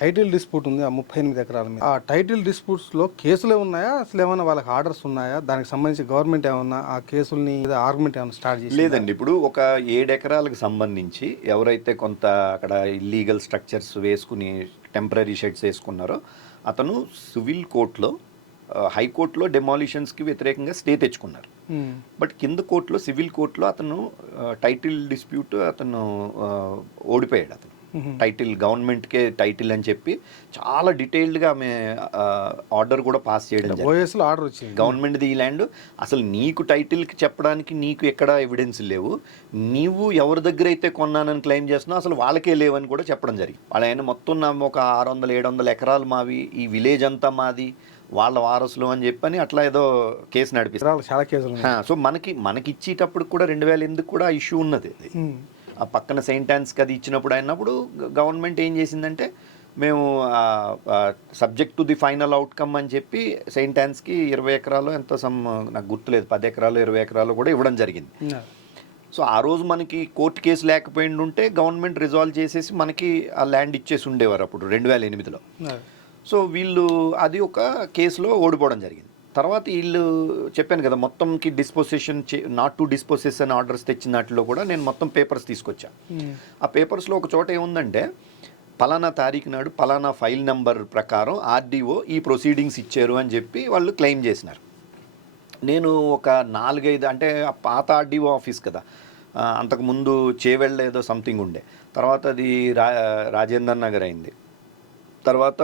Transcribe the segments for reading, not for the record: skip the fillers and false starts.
Title dispute ఉంది ఆ 38 ఎకరాల మీద. ఆ టైటిల్ డిస్ప్యూట్స్ లో కేసులే ఉన్నాయా, అసలు ఏమైనా వాళ్ళకి ఆర్డర్స్ ఉన్నాయా, దానికి సంబంధించి గవర్నమెంట్ ఏమన్నా ఆ కేసుల్ని ఆర్గ్యుమెంట్ ఏమైనా స్టార్ట్ చేసి? లేదండి, ఇప్పుడు ఒక 7 ఎకరాలకు సంబంధించి ఎవరైతే కొంత అక్కడ ఇల్లీగల్ స్ట్రక్చర్స్ వేసుకుని టెంపరీ షెడ్స్ వేసుకున్నారో అతను సివిల్ కోర్టులో, హైకోర్టులో డెమాలిషన్స్కి వ్యతిరేకంగా స్టే తెచ్చుకున్నారు. బట్ కింద కోర్టులో, సివిల్ కోర్టులో అతను టైటిల్ డిస్ప్యూట్ అతను ఓడిపోయాడు. అతను టైటిల్ గవర్నమెంట్కే టైటిల్ అని చెప్పి చాలా డీటెయిల్డ్గా ఆమె ఆర్డర్ కూడా పాస్ చేయడం జరిగింది. ఆర్డర్ వచ్చింది, గవర్నమెంట్ది ఈ ల్యాండ్, అసలు నీకు టైటిల్కి చెప్పడానికి నీకు ఎక్కడ ఎవిడెన్స్ లేవు, నీవు ఎవరి దగ్గర అయితే కొన్నానని క్లెయిమ్ చేస్తున్నావు అసలు వాళ్ళకే లేవని కూడా చెప్పడం జరిగింది. వాళ్ళ మొత్తం ఒక 600-700 ఎకరాలు మావి, ఈ విలేజ్ అంతా మాది, వాళ్ళ వారసులు అని చెప్పని అట్లా ఏదో కేసు నడిపిస్తారు. చాలా కేసులు. సో మనకి ఇచ్చేటప్పుడు కూడా 2008 కూడా ఇష్యూ ఉన్నది. ఆ పక్కన సెయింట్ ఆన్స్కి అది ఇచ్చినప్పుడు అయినప్పుడు గవర్నమెంట్ ఏం చేసిందంటే, మేము subject to the final outcome అని చెప్పి సెయింట్ ఆన్స్కి 20 ఎకరాలు ఎంతో నాకు గుర్తులేదు, 10 ఎకరాలు 20 ఎకరాలు కూడా ఇవ్వడం జరిగింది. సో ఆ రోజు మనకి కోర్టు కేసు లేకపోయింది ఉంటే గవర్నమెంట్ రిజాల్వ్ చేసేసి మనకి ఆ ల్యాండ్ ఇచ్చేసి ఉండేవారు అప్పుడు 2008లో. సో వీళ్ళు అది ఒక కేసులో ఓడిపోవడం జరిగింది. తర్వాత వీళ్ళు చెప్పాను కదా, మొత్తంకి డిస్పోజిషన్ నాట్ టు డిస్పోజెషన్ ఆర్డర్స్ తెచ్చినట్లో కూడా నేను మొత్తం పేపర్స్ తీసుకొచ్చాను. ఆ పేపర్స్లో ఒక చోట ఏముందంటే, పలానా తారీఖు నాడు పలానా ఫైల్ నెంబర్ ప్రకారం ఆర్డీఓ ఈ ప్రొసీడింగ్స్ ఇచ్చారు అని చెప్పి వాళ్ళు క్లెయిమ్ చేసినారు. నేను ఒక 4-5 అంటే ఆ పాత ఆర్డీఓ ఆఫీస్ కదా, అంతకుముందు చేవెళ్ళ ఏదో సంథింగ్ ఉండే, తర్వాత అది రాజేందర్ నగర్ అయింది, తర్వాత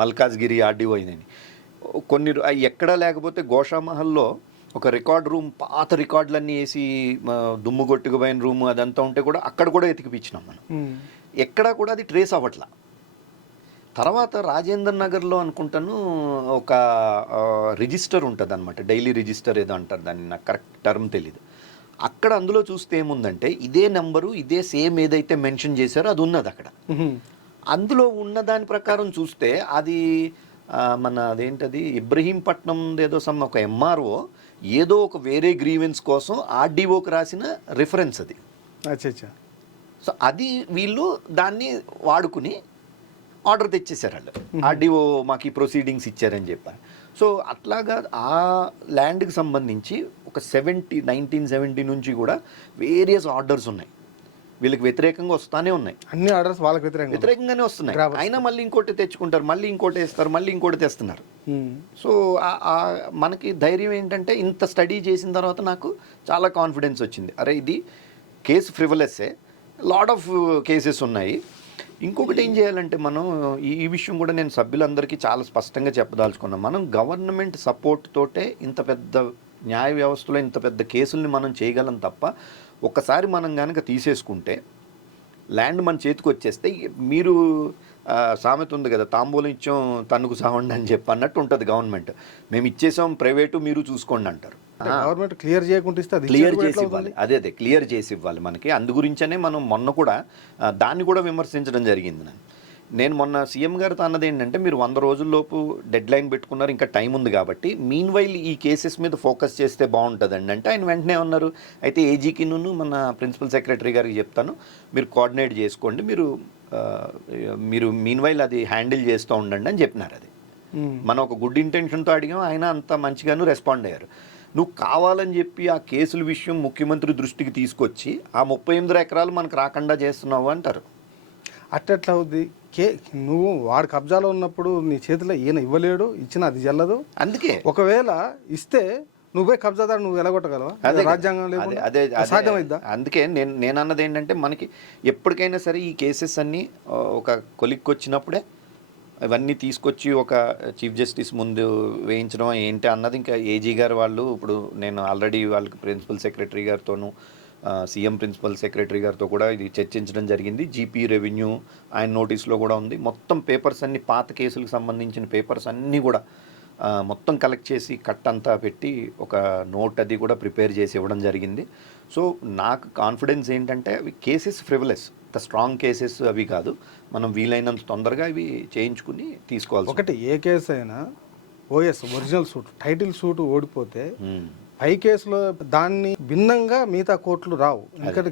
మల్కాజ్గిరి ఆర్డీఓ అయిందని. కొన్ని ఎక్కడా లేకపోతే గోషామహల్లో ఒక రికార్డ్ రూమ్, పాత రికార్డులన్నీ వేసి దుమ్ము కొట్టుకుపోయిన రూమ్ అదంతా ఉంటే కూడా అక్కడ కూడా ఎతికిపించినాం మనం. ఎక్కడా కూడా అది ట్రేస్ అవ్వట్లా. తర్వాత రాజేంద్ర నగర్లో అనుకుంటాను ఒక రిజిస్టర్ ఉంటుంది అనమాట, డైలీ రిజిస్టర్ ఏదో అంటారు దాన్ని, నాకు కరెక్ట్ టర్మ్ తెలీదు. అక్కడ అందులో చూస్తే ఏముందంటే, ఇదే నెంబరు ఇదే సేమ్ ఏదైతే మెన్షన్ చేశారో అది ఉన్నది అక్కడ. అందులో ఉన్న దాని ప్రకారం చూస్తే అది మన అదేంటది ఇబ్రహీంపట్నం ఏదో ఒక ఎంఆర్ఓ ఏదో ఒక వేరే గ్రీవెన్స్ కోసం ఆర్డీఓకి రాసిన రిఫరెన్స్ అది. సో అది వీళ్ళు దాన్ని వాడుకుని ఆర్డర్ తెచ్చేసారు వాళ్ళు, ఆర్డీఓ మాకు ఈ ప్రొసీడింగ్స్ ఇచ్చారని చెప్పారు. సో అట్లాగా ఆ ల్యాండ్కి సంబంధించి ఒక 1970 నుంచి కూడా వేరియస్ ఆర్డర్స్ ఉన్నాయి, వీళ్ళకి వ్యతిరేకంగా వస్తానే ఉన్నాయి. అన్ని ఆర్డర్స్ వాళ్ళకి వ్యతిరేకంగానే వస్తున్నాయి. అయినా మళ్ళీ ఇంకోటి తెచ్చుకుంటారు, మళ్ళీ ఇంకోటి వేస్తారు, మళ్ళీ ఇంకోటి తెస్తున్నారు. సో మనకి ధైర్యం ఏంటంటే, ఇంత స్టడీ చేసిన తర్వాత నాకు చాలా కాన్ఫిడెన్స్ వచ్చింది, అరే ఇది కేసు ఫ్రివలెస్సే, లాట్ ఆఫ్ కేసెస్ ఉన్నాయి. ఇంకొకటి ఏం చేయాలంటే, మనం ఈ విషయం కూడా నేను సభ్యులందరికీ చాలా స్పష్టంగా చెప్పదలుచుకున్నాం, మనం గవర్నమెంట్ సపోర్ట్ తోటే ఇంత పెద్ద న్యాయ వ్యవస్థలో ఇంత పెద్ద కేసుల్ని మనం చేయగలం తప్ప, ఒక్కసారి మనం కనుక తీసేసుకుంటే ల్యాండ్ మన చేతికి వచ్చేస్తే, మీరు సామెత ఉంది కదా, తాంబూలం ఇచ్చాం తన్నుకు సావండి అని చెప్పి అన్నట్టు ఉంటుంది గవర్నమెంట్. మేము ఇచ్చేసాం ప్రైవేటు, మీరు చూసుకోండి అంటారు. గవర్నమెంట్ క్లియర్ చేయకుంటే క్లియర్ చేసి ఇవ్వాలి, అదే క్లియర్ చేసి ఇవ్వాలి మనకి. అందు గురించనే మనం మొన్న కూడా దాన్ని కూడా విమర్శించడం జరిగింది. నేను మొన్న సీఎం గారితో అన్నది ఏంటంటే, మీరు 100 రోజుల్లోపు డెడ్ లైన్ పెట్టుకున్నారు, ఇంకా టైం ఉంది కాబట్టి మీన్ వైల్ ఈ కేసెస్ మీద ఫోకస్ చేస్తే బాగుంటుందండి అంటే, ఆయన వెంటనే ఉన్నారు, అయితే ఏజీకి మన ప్రిన్సిపల్ సెక్రటరీ గారికి చెప్తాను, మీరు కోఆర్డినేట్ చేసుకోండి, మీరు మీన్ వైల్ అది హ్యాండిల్ చేస్తూ ఉండండి అని చెప్పినారు. అది మనం ఒక గుడ్ ఇంటెన్షన్తో అడిగాం, ఆయన అంత మంచిగాను రెస్పాండ్ అయ్యారు. నువ్వు కావాలని చెప్పి ఆ కేసుల విషయం ముఖ్యమంత్రి దృష్టికి తీసుకొచ్చి ఆ 38 ఎకరాలు మనకు రాకుండా చేస్తున్నావు అంటారు. అట్లా అవుద్ది. నువ్వు వాడి కబ్జాలో ఉన్నప్పుడు నీ చేతిలో ఈయన ఇవ్వలేడు, ఇచ్చిన అది చెల్లదు. అందుకే ఒకవేళ ఇస్తే నువ్వే కబ్జాదారు, నువ్వు ఎలగొట్టగలవా? రాజ్యాంగం సాధ్యమైద్దా? అందుకే నేను అన్నది ఏంటంటే, మనకి ఎప్పటికైనా సరే ఈ కేసెస్ అన్నీ ఒక కొలిక్కి వచ్చినప్పుడే ఇవన్నీ తీసుకొచ్చి ఒక చీఫ్ జస్టిస్ ముందు వేయించడం ఏంటి అన్నది ఇంకా ఏజీ గారు వాళ్ళు, ఇప్పుడు నేను ఆల్రెడీ వాళ్ళకి ప్రిన్సిపల్ సెక్రటరీ గారితోనూ సీఎం ప్రిన్సిపల్ సెక్రటరీ గారితో కూడా ఇది చర్చించడం జరిగింది. జీపీ రెవెన్యూ ఆయన నోటీస్లో కూడా ఉంది. మొత్తం పేపర్స్ అన్నీ, పాత కేసులకు సంబంధించిన పేపర్స్ అన్నీ కూడా మొత్తం కలెక్ట్ చేసి కట్టంతా పెట్టి ఒక నోట్ అది కూడా ప్రిపేర్ చేసి ఇవ్వడం జరిగింది. సో నాకు కాన్ఫిడెన్స్ ఏంటంటే, అవి కేసెస్ ఫ్రివలెస్, స్ట్రాంగ్ కేసెస్ అవి కాదు, మనం వీలైనంత తొందరగా ఇవి చేయించుకుని తీసుకోవాలి. ఒకటి ఏ కేసు అయినా OS original suit, title suit ఓడిపోతే పై కేసులో దాన్ని భిన్నంగా మిగతా కోర్టులు రావు, ఎందుకంటే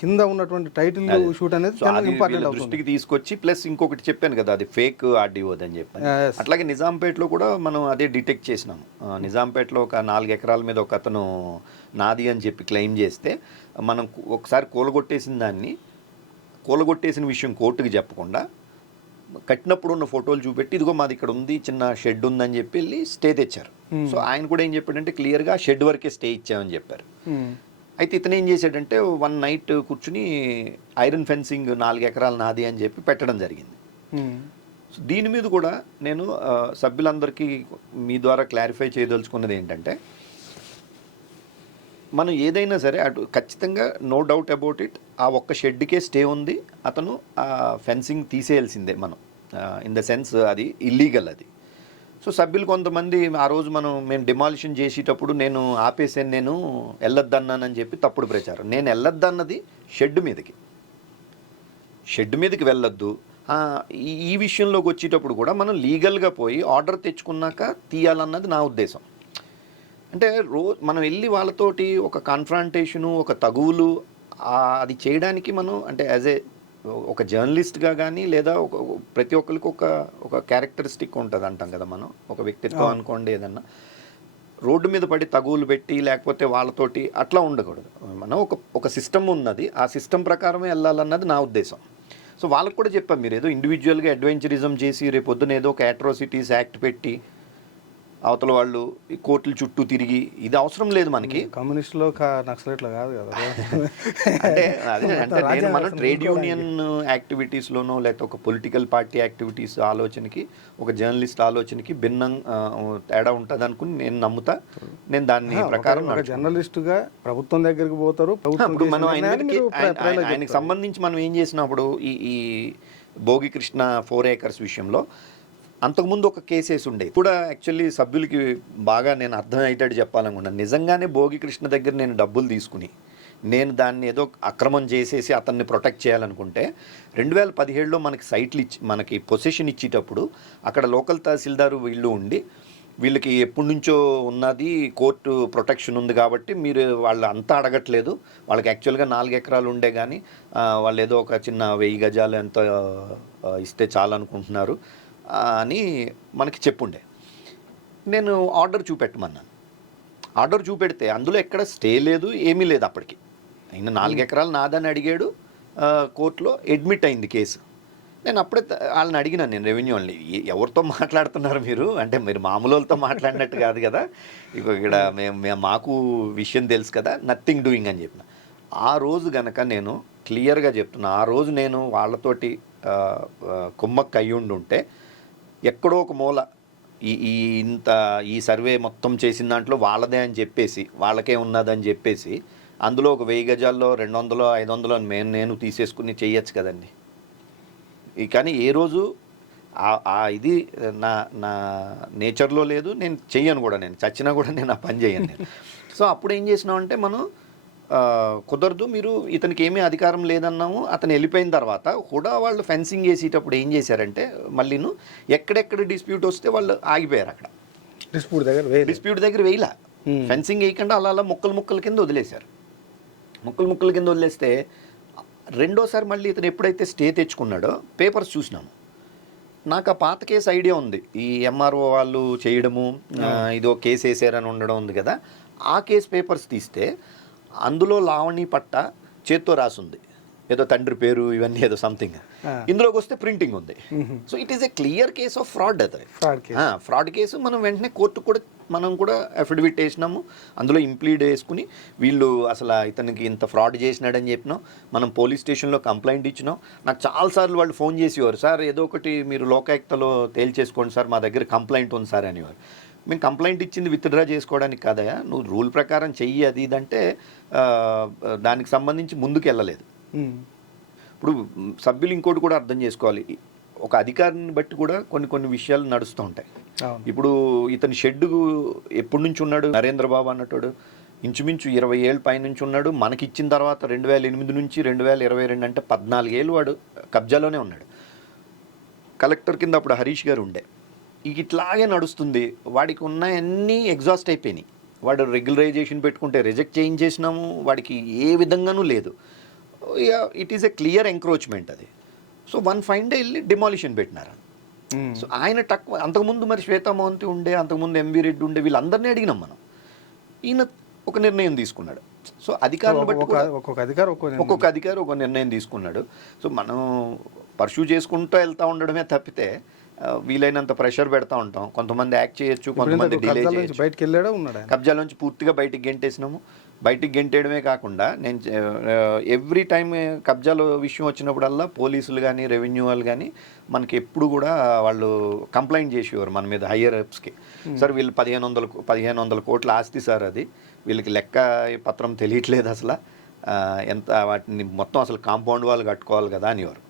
కింద ఉన్నటువంటి టైటిల్ షూట్ అనేది సో అది ఇంపార్టెంట్ వీళ్ళ అవుతుంది. దృష్టికి తీసుకొచ్చి ప్లస్ ఇంకొకటి చెప్పాను కదా, అది ఫేక్ ఆర్డీఓది అని చెప్పి. Yes. అట్లాగే నిజాంపేటలో కూడా మనం అదే డిటెక్ట్ చేసినాము. నిజాంపేటలో ఒక 4 ఎకరాల మీద ఒక అతను నాది అని చెప్పి క్లెయిమ్ చేస్తే మనం ఒకసారి కూలగొట్టేసిన విషయం కోర్టుకి చెప్పకుండా కట్టినప్పుడు ఉన్న ఫోటోలు చూపెట్టి ఇదిగో మాది ఇక్కడ ఉంది, చిన్న షెడ్ ఉందని చెప్పి వెళ్ళి స్టే తెచ్చారు. సో ఆయన కూడా ఏం చెప్పాడంటే క్లియర్గా షెడ్ వరకే స్టే ఇచ్చామని చెప్పారు. అయితే ఇతను ఏం చేశాడంటే 1 నైట్ కూర్చుని ఐరన్ ఫెన్సింగ్ 4 ఎకరాలు నాది అని చెప్పి పెట్టడం జరిగింది. సో దీని మీద కూడా నేను సభ్యులందరికీ మీ ద్వారా క్లారిఫై చేయదలుచుకున్నది ఏంటంటే, మనం ఏదైనా సరే అటు ఖచ్చితంగా నో డౌట్ అబౌట్ ఇట్ ఆ ఒక్క షెడ్కే స్టే ఉంది, అతను ఆ ఫెన్సింగ్ తీసేయాల్సిందే మనం, ఇన్ ద సెన్స్ అది ఇల్లీగల్ అది. సో సభ్యులు కొంతమంది ఆ రోజు మేము డిమాలిషన్ చేసేటప్పుడు నేను ఆపేసాను, నేను వెళ్ళొద్దన్నానని చెప్పి తప్పుడు ప్రచారం. నేను వెళ్ళొద్దన్నది షెడ్ మీదకి వెళ్ళొద్దు. ఈ విషయంలోకి వచ్చేటప్పుడు కూడా మనం లీగల్గా పోయి ఆర్డర్ తెచ్చుకున్నాక తీయాలన్నది నా ఉద్దేశం. అంటే మనం వెళ్ళి వాళ్ళతోటి ఒక కాన్ఫ్రాంటేషను, ఒక తగువులు అది చేయడానికి మనం అంటే యాజ్ ఒక జర్నలిస్ట్గా కానీ లేదా ప్రతి ఒక్కరికి ఒక క్యారెక్టరిస్టిక్ ఉంటుంది అంటాం కదా మనం, ఒక వ్యక్తిత్వం అనుకోండి. ఏదన్నా రోడ్డు మీద పడి తగువులు పెట్టి లేకపోతే వాళ్ళతోటి అట్లా ఉండకూడదు. మనం ఒక సిస్టమ్ ఉన్నది, ఆ సిస్టమ్ ప్రకారమే వెళ్ళాలన్నది నా ఉద్దేశం. సో వాళ్ళకు కూడా చెప్పాం, మీరు ఏదో ఇండివిజువల్గా అడ్వెంచరిజం చేసి రేపొద్దున ఏదో ఒక అట్రాసిటీస్ యాక్ట్ పెట్టి అవతల వాళ్ళు ఈ కోర్టుల చుట్టూ తిరిగి ఇది అవసరం లేదు మనకి. కమ్యూనిస్టులో నక్సలైట్లో కాదు కదా. అంటే నేను మన ట్రేడ్ యూనియన్ యాక్టివిటీస్లోనో లేకపోతే ఒక పొలిటికల్ పార్టీ యాక్టివిటీస్ ఆలోచనకి ఒక జర్నలిస్ట్ ఆలోచనకి భిన్నం తేడా ఉంటుంది అనుకుని నేను నమ్ముతా. నేను దాన్ని ప్రకారం ఒక జర్నలిస్టుగా ప్రభుత్వం దగ్గరికి పోతారు. ఇప్పుడు మనం ఆయనకి సంబంధించి మనం ఏం చేసినప్పుడు ఈ భోగి కృష్ణ 4 acres విషయంలో అంతకుముందు ఒక కేసు వేసి ఉండేది కూడా. యాక్చువల్లీ సభ్యులకి బాగా నేను అర్థమయ్యేటట్టు చెప్పాలనుకున్నాను. నిజంగానే భోగి కృష్ణ దగ్గర నేను డబ్బులు తీసుకుని నేను దాన్ని ఏదో అక్రమం చేసేసి అతన్ని ప్రొటెక్ట్ చేయాలనుకుంటే 2017లో మనకి సైట్లు మనకి పొసెషన్ ఇచ్చేటప్పుడు అక్కడ లోకల్ తహసీల్దారు వీళ్ళు ఉండి వీళ్ళకి ఎప్పటి నుంచో ఉన్నది కోర్టు ప్రొటెక్షన్ ఉంది కాబట్టి మీరు వాళ్ళు అంతా అడగట్లేదు, వాళ్ళకి యాక్చువల్గా 4 ఎకరాలు ఉండే కానీ వాళ్ళు ఏదో ఒక చిన్న 1000 గజాలు ఎంత ఇస్తే చాలనుకుంటున్నారు అని మనకి చెప్పుండే. నేను ఆర్డర్ చూపెట్టమన్నాను. ఆర్డర్ చూపెడితే అందులో ఎక్కడ స్టే లేదు, ఏమీ లేదు. అప్పటికి ఆయన 4 ఎకరాలు నాదని అడిగాడు, కోర్టులో అడ్మిట్ అయింది కేసు. నేను అప్పుడే వాళ్ళని అడిగినాను, నేను రెవెన్యూ వాళ్ళని, ఎవరితో మాట్లాడుతున్నారు మీరు అంటే మీరు మామూలు వాళ్ళతో మాట్లాడినట్టు కాదు కదా, ఇక్కడ మాకు విషయం తెలుసు కదా, నథింగ్ డూయింగ్ అని చెప్పిన. ఆ రోజు గనక నేను క్లియర్గా చెప్తున్నా, ఆ రోజు నేను వాళ్ళతోటి కుమ్మక్క అయ్యుండి ఉంటే ఎక్కడో ఒక మూల ఈ సర్వే మొత్తం చేసిన దాంట్లో వాళ్ళదే అని చెప్పేసి వాళ్ళకే ఉన్నదని చెప్పేసి అందులో ఒక 1000 గజాల్లో 200 500 నేను తీసేసుకుని చెయ్యొచ్చు కదండి. కానీ ఏ రోజు ఇది నా నేచర్లో లేదు, నేను చెయ్యను కూడా, నేను చచ్చినా కూడా నేను ఆ పని చేయను నేను. సో అప్పుడు ఏం చేసినామంటే మనం కుదరదు, మీరు ఇతనికి ఏమీ అధికారం లేదన్నాము. అతను వెళ్ళిపోయిన తర్వాత కూడా వాళ్ళు ఫెన్సింగ్ వేసేటప్పుడు ఏం చేశారంటే మళ్ళీను ఎక్కడెక్కడ డిస్ప్యూట్ వస్తే వాళ్ళు ఆగిపోయారు. అక్కడ డిస్ప్యూట్ దగ్గర వేయలా, ఫెన్సింగ్ వేయకుండా అలా ముక్కల కింద వదిలేశారు. ముక్కల కింద వదిలేస్తే రెండోసారి మళ్ళీ ఇతను ఎప్పుడైతే స్టే తెచ్చుకున్నాడో పేపర్స్ చూసినాము. నాకు ఆ పాత కేసు ఐడియా ఉంది, ఈ ఎంఆర్ఓ వాళ్ళు చేయడము ఇదో కేసు వేసారని ఉండడం ఉంది కదా. ఆ కేసు పేపర్స్ తీస్తే అందులో లావణి పట్ట చేత్తో రాసుంది, ఏదో తండ్రి పేరు ఇవన్నీ ఏదో సంథింగ్. ఇందులోకి వస్తే ప్రింటింగ్ ఉంది. So it is a clear case of fraud. అది ఫ్రాడ్ కేసు. మనం వెంటనే కోర్టు కూడా మనం కూడా అఫిడవిట్ వేసినాము, అందులో ఇంప్లీడ్ వేసుకుని వీళ్ళు అసలు ఇతనికి ఇంత ఫ్రాడ్ చేసినాడని చెప్పినాం. మనం పోలీస్ స్టేషన్లో కంప్లైంట్ ఇచ్చినాం. నాకు చాలాసార్లు వాళ్ళు ఫోన్ చేసేవారు, సార్ ఏదో ఒకటి మీరు లోకాయుక్తలో తేల్చేసుకోండి సార్, మా దగ్గర కంప్లైంట్ ఉంది సార్ అనేవారు. మేము కంప్లైంట్ ఇచ్చింది విత్డ్రా చేసుకోవడానికి కాదయా, నువ్వు రూల్ ప్రకారం చెయ్యి అది ఇదంటే దానికి సంబంధించి ముందుకు వెళ్ళలేదు. ఇప్పుడు సభ్యులు ఇంకోటి కూడా అర్థం చేసుకోవాలి, ఒక అధికారిని బట్టి కూడా కొన్ని విషయాలు నడుస్తూ ఉంటాయి. ఇప్పుడు ఇతని షెడ్ ఎప్పటి నుంచి ఉన్నాడు, నరేంద్ర బాబు అన్నట్టు ఇంచుమించు 20 ఏళ్ళ పైనుంచి ఉన్నాడు. మనకి ఇచ్చిన తర్వాత 2008 నుంచి 2022 అంటే 14 ఏళ్ళు వాడు కబ్జాలోనే ఉన్నాడు. కలెక్టర్ కింద అప్పుడు హరీష్ గారు ఉండే. ఇట్లాగే నడుస్తుంది, వాడికి ఉన్నాయన్నీ ఎగ్జాస్ట్ అయిపోయినాయి. వాడు రెగ్యులరైజేషన్ పెట్టుకుంటే రిజెక్ట్ చేయించేసినాము, వాడికి ఏ విధంగానూ లేదు. It is a clear encroachment అది. సో వన్ ఫైన్ డే వెళ్ళి డిమాలిషన్ పెట్టినారు. సో ఆయన అంతకుముందు మరి శ్వేతా మోహంతి ఉండే, అంతకుముందు ఎంవి రెడ్డి ఉండే, వీళ్ళందరినీ అడిగినాం మనం. ఈయన ఒక నిర్ణయం తీసుకున్నాడు. సో అధికారులు బట్టి ఒక్కొక్క అధికారి ఒక నిర్ణయం తీసుకున్నాడు. సో మనం పర్సూ చేసుకుంటూ వెళ్తూ ఉండడమే తప్పితే వీలైనంత ప్రెషర్ పెడతా ఉంటాం. కొంతమంది యాక్ట్ చేయొచ్చు, కొంతమంది డిలే చేయొచ్చు. బయటకు వెళ్ళాడే ఉన్నాడు. కబ్జాలోంచి పూర్తిగా బయటికి గెంటేసినాము. బయటికి గెంటేయడమే కాకుండా నేను ఎవ్రీ టైం కబ్జాలో విషయం వచ్చినప్పుడల్లా పోలీసులు కానీ రెవెన్యూ వాళ్ళు కానీ మనకి ఎప్పుడు కూడా వాళ్ళు కంప్లైంట్ చేసేవారు మన మీద, హయ్యర్ అప్స్కి. సార్ వీళ్ళు 1500 కోట్ల ఆస్తి సార్, అది వీళ్ళకి లెక్క పత్రం తెలియట్లేదు అసలు, ఎంత వాటిని మొత్తం అసలు కాంపౌండ్ వాళ్ళు కట్టుకోవాలి కదా అనేవారు.